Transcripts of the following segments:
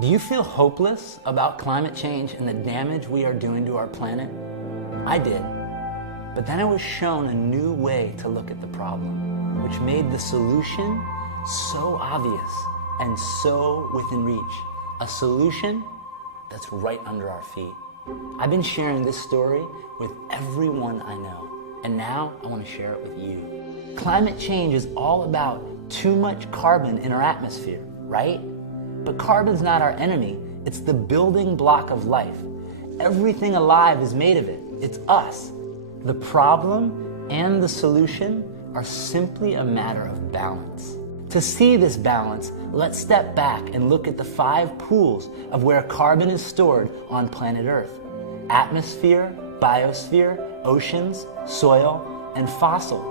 Do you feel hopeless about climate change and the damage we are doing to our planet? I did. But then I was shown a new way to look at the problem, which made the solution so obvious and so within reach. A solution that's right under our feet. I've been sharing this story with everyone I know, and now I want to share it with you. Climate change is all about too much carbon in our atmosphere, right? But carbon's not our enemy. It's the building block of life. Everything alive is made of it. It's us. The problem and the solution are simply a matter of balance. To see this balance, let's step back and look at the 5 pools of where carbon is stored on planet Earth: atmosphere, biosphere, oceans, soil, and fossil.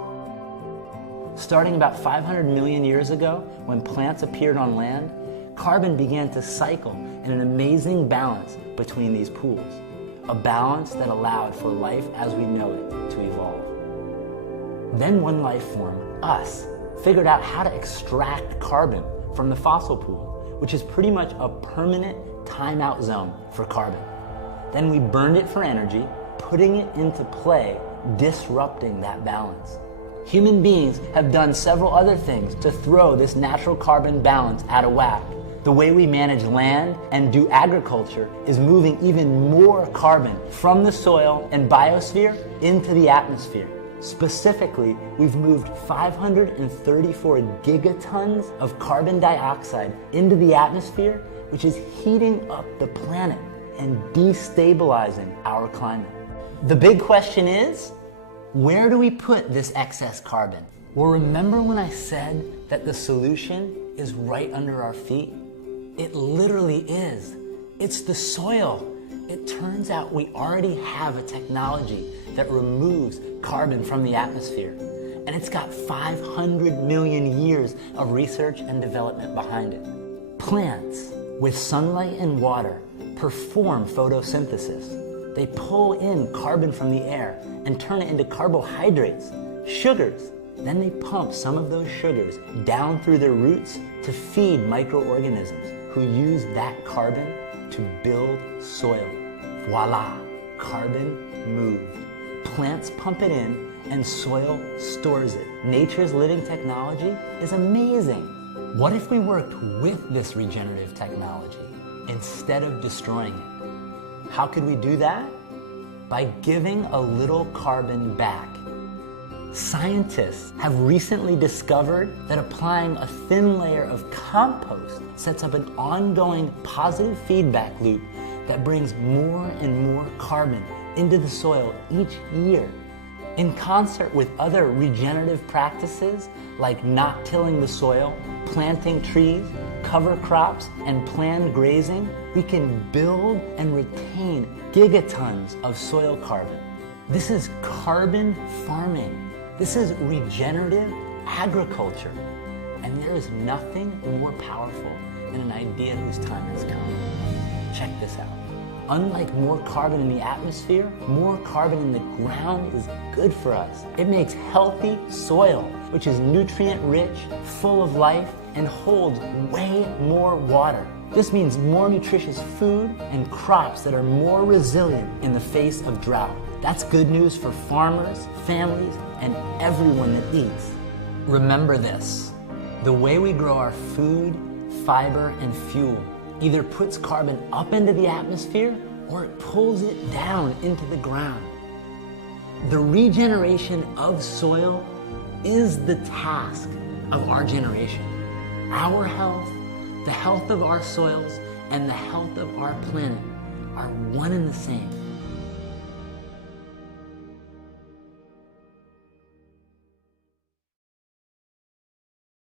Starting about 500 million years ago, when plants appeared on land, carbon began to cycle in an amazing balance between these pools, a balance that allowed for life as we know it to evolve. Then one life form, us, figured out how to extract carbon from the fossil pool, which is pretty much a permanent timeout zone for carbon. Then we burned it for energy, putting it into play, disrupting that balance. Human beings have done several other things to throw this natural carbon balance out of whack. The way we manage land and do agriculture is moving even more carbon from the soil and biosphere into the atmosphere. Specifically, we've moved 534 gigatons of carbon dioxide into the atmosphere, which is heating up the planet and destabilizing our climate. The big question is, where do we put this excess carbon? Well, remember when I said that the solution is right under our feet? It literally is. It's the soil. It turns out we already have a technology that removes carbon from the atmosphere, and it's got 500 million years of research and development behind it. Plants, with sunlight and water, perform photosynthesis. They pull in carbon from the air and turn it into carbohydrates, sugars. Then they pump some of those sugars down through their roots to feed microorganisms who use that carbon to build soil. Voila, carbon moved. Plants pump it in and soil stores it. Nature's living technology is amazing. What if we worked with this regenerative technology instead of destroying it? How could we do that? By giving a little carbon back. Scientists have recently discovered that applying a thin layer of compost sets up an ongoing positive feedback loop that brings more and more carbon into the soil each year. In concert with other regenerative practices like not tilling the soil, planting trees, cover crops, and planned grazing, we can build and retain gigatons of soil carbon. This is carbon farming. This is regenerative agriculture. And there is nothing more powerful than an idea whose time has come. Check this out. Unlike more carbon in the atmosphere, more carbon in the ground is good for us. It makes healthy soil, which is nutrient-rich, full of life, and holds way more water. This means more nutritious food and crops that are more resilient in the face of drought. That's good news for farmers, families, and everyone that eats. Remember this: the way we grow our food, fiber, and fuel either puts carbon up into the atmosphere or it pulls it down into the ground. The regeneration of soil is the task of our generation. Our health, the health of our soils, and the health of our planet are one and the same.